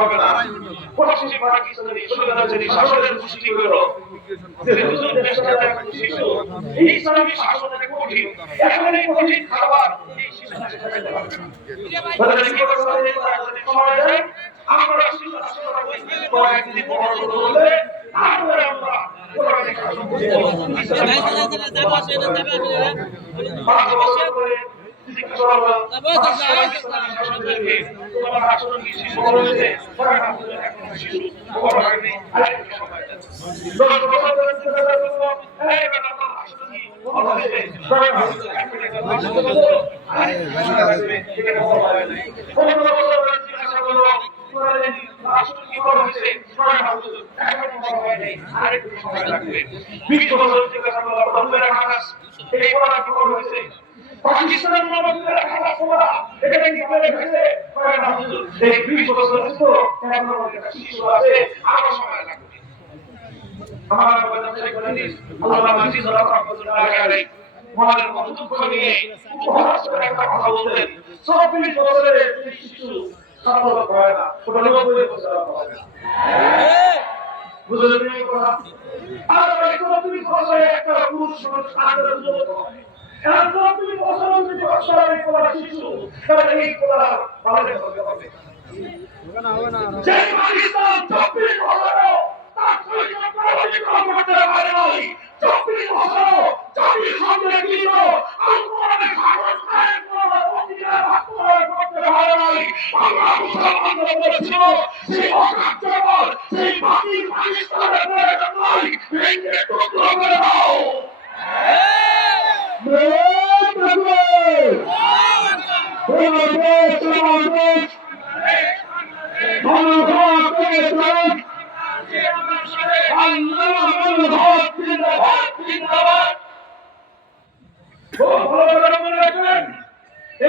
হবে না। পশ্চিম পাকিস্তানের ইসলামী শাসনের সৃষ্টি হলো যে হুজুর দেশটা এখন শিশু এই ইসলামী শাসনের কঠিন এখন এই কঠিন খাবার এই শিশু খেতে পারবে না। তাহলে কি করতে হবে? যদি সময় দেয় আমরা শিশু শাসনের কয়েকদিন বড় হলে তারপরে আমরা কোরআনের শাসন করব। পাকিস্তানের নবাবের খাতা খোলা এটা কি করে গেছে এই 20 বছর তো এখনো একটা শিশু আছে আরো সময় লাগবে। আমার বাবা শেখ মুজিব আল্লাহ আজিজ রাহমাতুল্লাহ আলাইহি আমাদের দুঃখ নিয়ে উপহাস করে একটা কথা বলতেন 24 বছরের শিশু সাফল্য হয় না ওটা 90 বছর হয় না। বুঝলেন এই কথা? আর 24 বছরে একটা পুরুষ মানুষ আদর যুবক হয় এখন তুমি বছর যদি অসহায় করা শিশু তাহলে এই করা ভালো হবে যে পাকিস্তান 24 বছর তার সৈন্য প্রতিক্রম করতে পারে নাই 24 বছর জাতির সামনে দিল আন্দোলনের সাহস কায়েম করার অধিকার বাস্তবায়ন করতে পারে নাই। আমরা মুসলমানরা বলেছিল সেই অকার্যকর সেই বাতিল পাকিস্তানের প্রয়োজন নাই ভেঙে টুকরো করে দাও।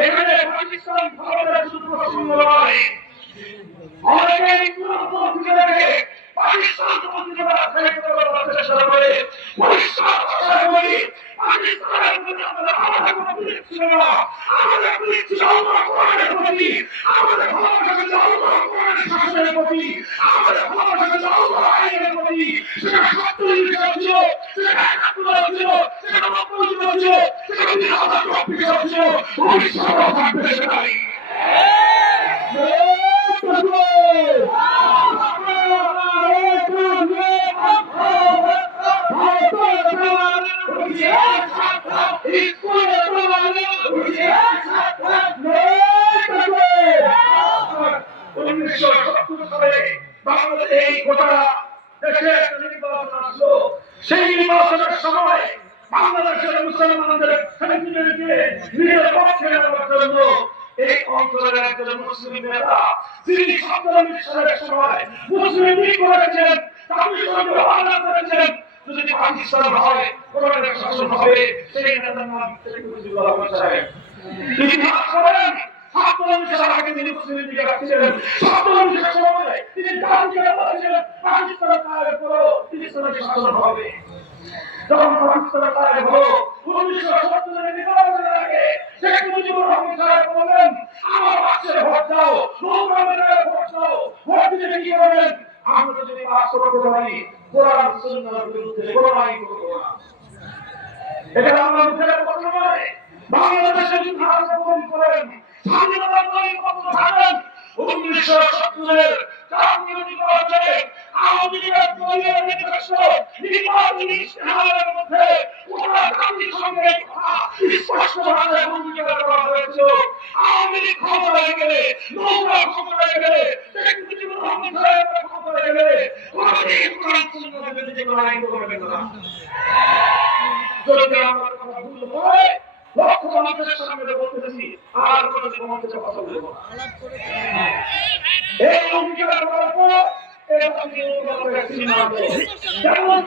এখানে পাকিস্তান ভারতের শুধু প্রসঙ্গ নয় অনেকেই পাকিস্তান চেষ্টা করে পরিষ্কার ভাষায় বলি পাকিস্তানের প্রতি আমাদের আলাদা কোনো বিরোধ ছিল না। আমাদের বিরোধ ছিল কোরআনের প্রতি, আমাদের ভালোবাসা ছিল কোরআনের শাসনের প্রতি, আমাদের ভালোবাসা ছিল আইনের প্রতি। সেটা 70 ছিল, সেটা 71 ছিল, সেটা 90 ছিল, সেটা 2024 ছিল, ভবিষ্যতেও থাকবে সেটাই। এই গোটা দেশে নির্বাচন আসলো সেই নির্বাচনের সময় বাংলাদেশের মুসলমানদের নিজের পক্ষে নেওয়ার জন্য এই অঞ্চলের একজন মুসলিম নেতা যিনি 47 সালের সময় মুসলিম লীগ করেছেন তাদের সঙ্গে আলাদা করেছেন যদি পাকিস্তান হয় কোরআনের শাসন হবে সেই নেতার নাম শেখ মুজিবুর রহমান সাহেব। তিনি ভাগ করেন 47 সালের আগে তিনি মুসলিম লীগের ছিলেন 47 সালের সময় তিনি জাতিকে বলেছিলেন পাকিস্তানের কায়েম করো ইসলামের শাসন হবে। যখন পাকিস্তানের কায়েম হলো 1970 এর নির্বাচনের আগে শেখ মুজিবুর রহমান সাহেব বলেন আমার বাচ্চার ভোট দাও নৌকামের ভোট দাও ভোট দিতে কি করবেন আমরা যদি পাস করতে পারি কোরআন সুন্নাহর বিরুদ্ধে কোনো আইন করব না। এটা আমরা মুখের কথা নয় বাংলাদেশের ইতিহাস বহন করেন স্বাধীনতার নয় কত থাকেন 1970 এর জাতীয় নির্বাচনে আওয়ামী লীগের দলীয় নেতৃত্ব নির্বাচনী ইশতেহারের মধ্যে পুরো জাতির সঙ্গে কথা স্পষ্টভাবে অঙ্গীকার করা হয়েছিল আওয়ামী লীগ ক্ষমতায় গেলে নৌকা ক্ষমতায় গেলে শেখ মুজিবুর রহমান সাহেব ক্ষমতায় গেলে কোনদিন কোরআন সুন্নাহর বিরুদ্ধে কোনো আইন করবেন না। যদি আমার কথা ভুল হয় লক্ষ মানুষের সামনে বলতেছি আর কোনো জীবনের কথা বলবো না। এই অঙ্গীকার করার পর এই যেমন